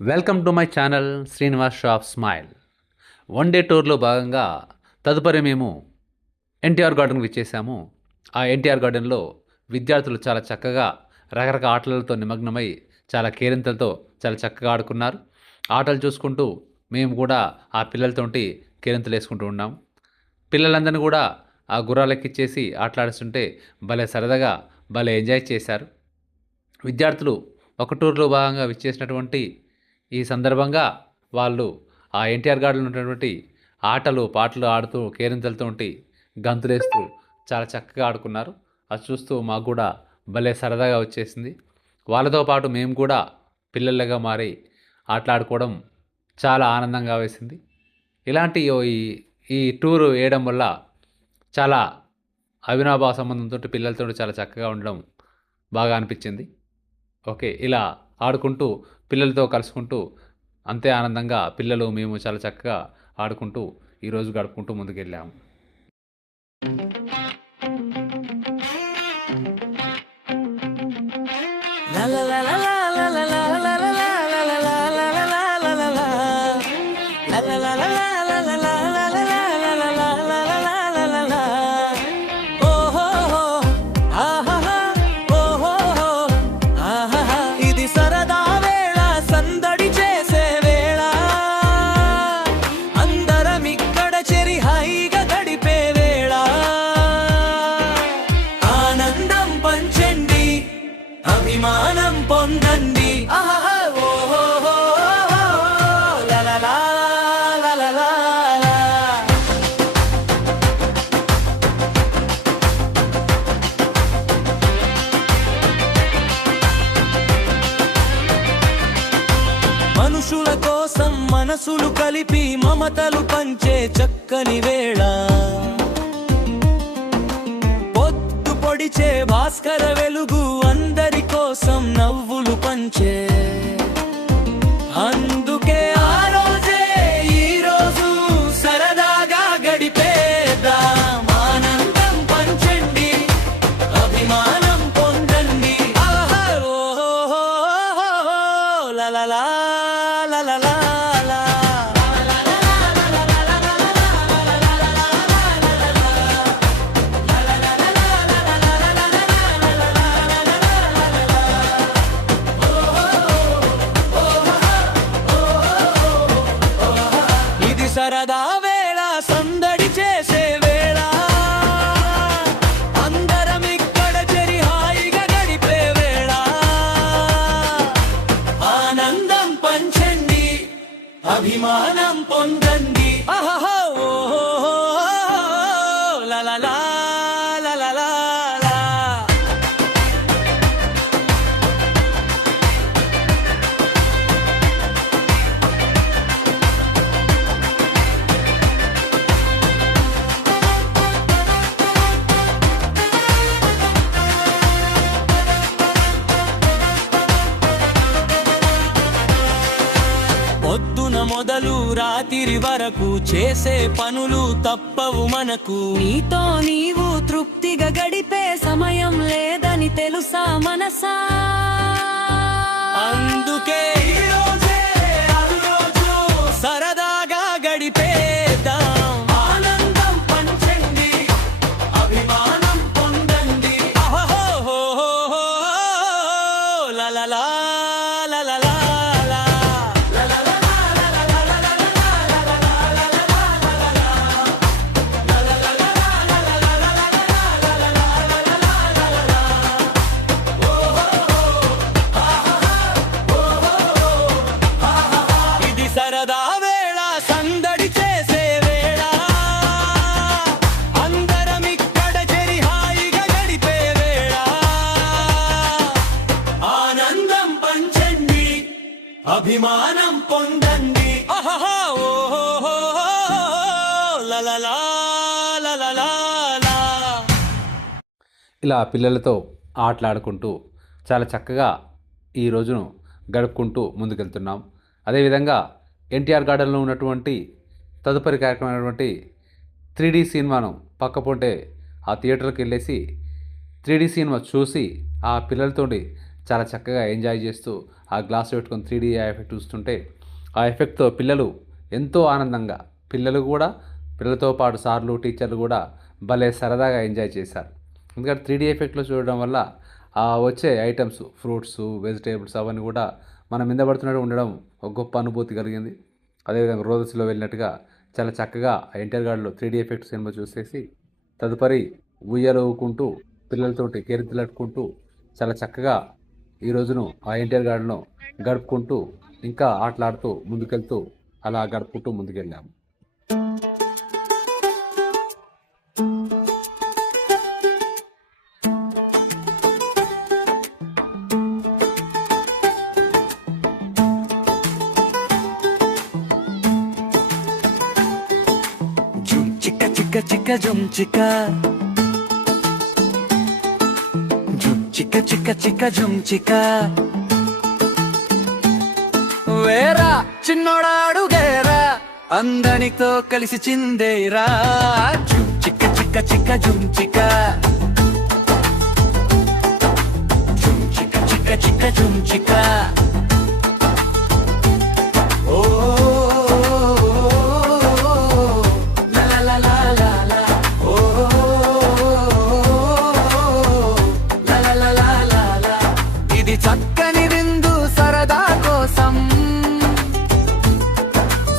Welcome to my channel Srinivas shop smile. One day టూర్లో భాగంగా తదుపరి మేము ఎన్టీఆర్ గార్డెన్కి ఇచ్చేసాము. ఆ ఎన్టీఆర్ గార్డెన్లో విద్యార్థులు చాలా చక్కగా రకరకాల ఆటలతో నిమగ్నమై చాలా కేరింతలతో చాలా చక్కగా ఆడుకున్నారు. ఆటలు చూసుకుంటూ మేము కూడా ఆ పిల్లలతోటి కేరింతలు వేసుకుంటూ ఉన్నాము. పిల్లలందరినీ కూడా ఆ గుర్రాలెక్కిచ్చేసి ఆటలాడుతుంటే భలే సరదాగా భలే ఎంజాయ్ చేశారు. విద్యార్థులు ఒక టూర్లో భాగంగా విచ్చేసినటువంటి ఈ సందర్భంగా వాళ్ళు ఆ ఎన్టీఆర్ గార్డెన్లో ఉన్నటువంటి ఆటలు పాటలు ఆడుతూ కేరింతలతో గంతులేస్తూ చాలా చక్కగా ఆడుకున్నారు. అది చూస్తూ మాకు కూడా భలే సరదాగా వచ్చేసింది. వాళ్ళతో పాటు మేము కూడా పిల్లలుగా మారి ఆటలాడుకోవడం చాలా ఆనందంగా వేసింది. ఇలాంటి ఈ ఈ టూరు వేయడం వల్ల చాలా అవినాభావ సంబంధంతో పిల్లలతో చాలా చక్కగా ఉండడం బాగా అనిపించింది. ఓకే, ఇలా ఆడుకుంటూ పిల్లలతో కలుసుకుంటూ అంతే ఆనందంగా పిల్లలు మేము చాలా చక్కగా ఆడుకుంటూ ఈరోజు గడుపుకుంటూ ముందుకెళ్ళాము. ఇది సరదా వేళ సందడి చేసే వేళ అందరం ఇక్కడ చెరి హాయిగా గడిపే వేళ ఆనందం పంచండి అభిమానం పొందండి మనుషుల కోసం మనసులు కలిపి మమతలు పంచే చక్కని వేళ పొద్దు పొడిచే భాస్కర వెలుగు అందరి కోసం నవ్వులు పంచే అందుకే ఆ రోజే ఈ రోజు సరదాగా గడిపేద్దాం ఆనందం పంచండి అభిమానం పొందండి లలలా ఇది సరదా వేళ సందడి చేసే వేళ అందరం ఇక్కడ చెరి హాయిగా గడిపే వేళ ఆనందం పంచండి అభిమానం పొందండి లలలా లలలా పొద్దున మొదలు రాత్రి వరకు చేసే పనులు తప్పవు మనకు నీతో నీవు తృప్తిగా గడిపే సమయం లేదని తెలుసా మనసా అందుకే ఈ రోజే అది రోజు సరదాగా గడిపేద్దాం ఆనందం పంచండి అభిమానం పొందండి లలలా లలలా ఇది సరదా వేళ సందడి చేసే వేళ అందరం ఇక్కడ చెరి హాయిగా గడిపే వేళ ఆనందం పంచండి అభిమానం పొందండి లలలా లలలా ఇలా పిల్లలతో ఆటలాడుకుంటూ చాలా చక్కగా ఈ రోజును గడుపుకుంటూ ముందుకెళ్తున్నాం. అదేవిధంగా ఎన్టీఆర్ గార్డెన్లో ఉన్నటువంటి తదుపరి కార్యక్రమం 3D సినిమాను పక్కపొంటే ఆ థియేటర్కి వెళ్ళేసి 3D సినిమా చూసి ఆ పిల్లలతోటి చాలా చక్కగా ఎంజాయ్ చేస్తూ ఆ గ్లాస్ పెట్టుకొని 3D ఎఫెక్ట్ చూస్తుంటే ఆ ఎఫెక్ట్తో పిల్లలు ఎంతో ఆనందంగా, పిల్లలతో పాటు సార్లు టీచర్లు కూడా భలే సరదాగా ఎంజాయ్ చేశారు. ఎందుకంటే 3D ఎఫెక్ట్లో చూడడం వల్ల ఆ వచ్చే ఐటమ్స్, ఫ్రూట్స్, వెజిటేబుల్స్ అవన్నీ కూడా మన మీద పడుతున్నట్టు ఉండడం ఒక గొప్ప అనుభూతి కలిగింది. అదేవిధంగా రోజెస్లో వెళ్ళినట్టుగా చాలా చక్కగా ఎన్టీఆర్ గార్డెన్లో 3D ఎఫెక్ట్ సినిమా చూసేసి తదుపరి ఉయ్యాల ఊకుంటూ పిల్లలతోటి కేరింతలట్టుకుంటూ చాలా చక్కగా ఈ రోజును ఆ ఎన్టీఆర్ గార్డెన్లో గడుపుకుంటూ ఇంకా ఆటలాడుతూ ముందుకెళ్తూ అలా గడుపుకుంటూ ముందుకెళ్ళాము. జుమ్ చిక్క చిక్క చిక్క జుమ్ చిక్క జుమ్ చిక్క చిక్క చిక్క జుమ్ చిక్క వేరా చిన్నోడాడు గేరా అందరితో కలిసి చిందేరా జుమ్ చిక్క చిక్క చిక్క జుమ్ చిక్క జుమ్ చిక్క చిక్క చిక్క జుమ్ చిక్క ఓ లా లా లా లా లా ఓ లా లా లా లా లా లా ఇది చక్కని విందు సరదా కోసం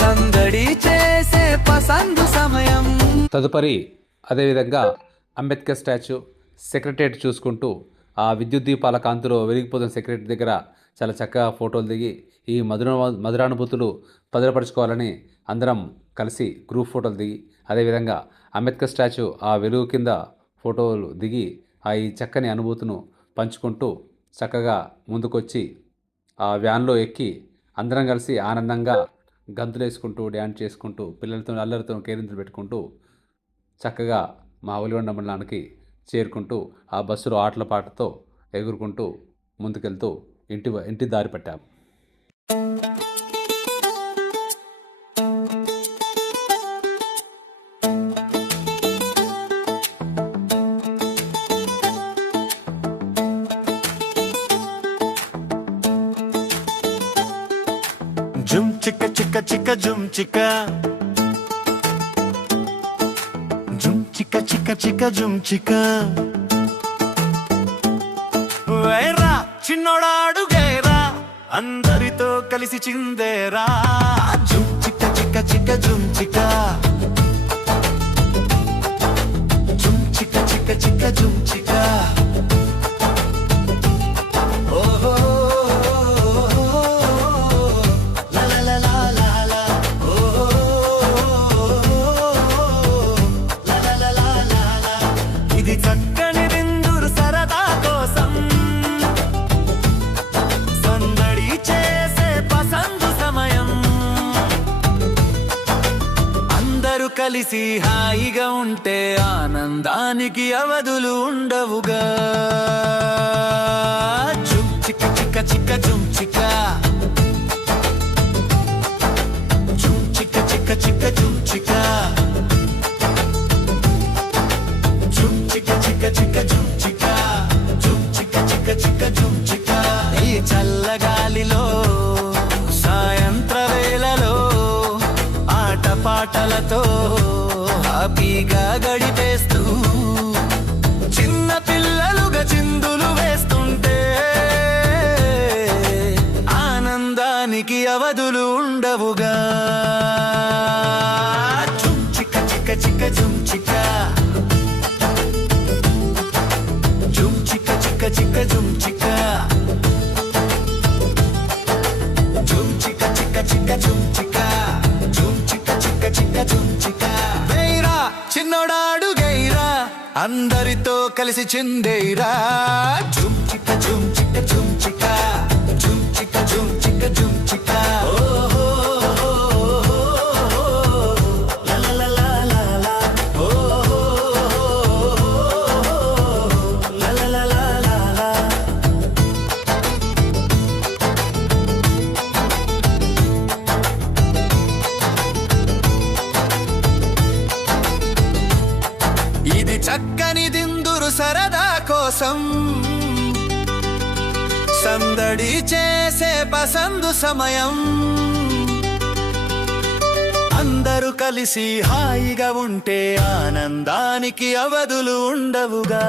సందడి చేసే పసందు సమయం. తదుపరి అదేవిధంగా అంబేద్కర్ స్టాచ్యూ, సెక్రటరియట్ చూసుకుంటూ ఆ విద్యుత్ దీపాల కాంతిలో వెలిగిపోతున్న సెక్రటరీ దగ్గర చాలా చక్కగా ఫోటోలు దిగి ఈ మధురానుభూతులు భద్రపరచుకోవాలని అందరం కలిసి గ్రూప్ ఫోటోలు దిగి, అదేవిధంగా అంబేద్కర్ స్టాచ్యూ ఆ వెలుగు కింద ఫోటోలు దిగి ఈ చక్కని అనుభూతిను పంచుకుంటూ చక్కగా ముందుకొచ్చి ఆ వ్యాన్లో ఎక్కి అందరం కలిసి ఆనందంగా గంతులు వేసుకుంటూ డ్యాన్స్ చేసుకుంటూ పిల్లలతో అల్లరితో కేరింతలు పెట్టుకుంటూ చక్కగా మా ఒలిగొండ మండలానికి చేరుకుంటూ ఆ బస్సులో ఆటల పాటతో ఎగురుకుంటూ ముందుకెళ్తూ ఇంటి దారి పట్టాము. జుమ్ చిక్క చిక్క చిక్క జుమ్ చిక్క జుమ్ చిక్క చిక్క చిక్క జుమ్ చిక్క వేరా చిన్నోడాడు గేరా అందరితో కలిసి చిందేరా జుమ్ చిక్క చిక్క చిక్క జుమ్ చిక్క జుమ్ చిక్క చిక్క చిక్క జుమ్ చిక్క ఓహో ఇది చక్కని విందురు సరదా కోసం సందడి చేసే పసందు సమయం. అందరూ కలిసి హాయిగా ఉంటే ఆనందానికి అవధులు ఉండవుగా. జుమ్ చిక్క చిక్క చిక్క జుమ్ చిక్క జుమ్ చిక్క చిక్క చిక్క జుమ్ చిక్క జుమ్ చిక్క చిక్క చిక్క జుమ్ చిక్క జుమ్ చిక్క చిక్క చిక్క జుమ్ చిక్క ఈ చల్లగాలిలో సాయంత్ర వేళలో ఆటపాటలతో హ్యాపీగా గడిపేస్తూ చిన్న పిల్లలుగా చిందులు వేస్తుంటే ఆనందానికి అవధులు ఉండవుగా. జుమ్ చిక్క చిక్క చిక్క జుమ్ చిక్క జుమ్ చిక్క చిక్క చిక్క జుమ్ చిక్క జుమ్ చిక్క చిక్క చిక్క జుమ్ చిక్క జుమ్ చిక్క చిక్క చిక్క జుమ్ చిక్క వేరా చిన్నోడాడు గైరా అందరితో కలిసి చిందేరా జుమ్ చిక్క జుమ్ చిక్క జుమ్ చిక్క జుమ్ చిక్క జుమ్ చిక్క జుమ్ చిక్క ఓహో లా లా లా లా లా లా ఓహో లా లా లా లా లా లా. ఇది చక్కని దిందురు సరదా కోసం సందడి చేసే పసందు సమయం అందరూ కలిసి హాయిగా ఉంటే ఆనందానికి అవధులు ఉండవుగా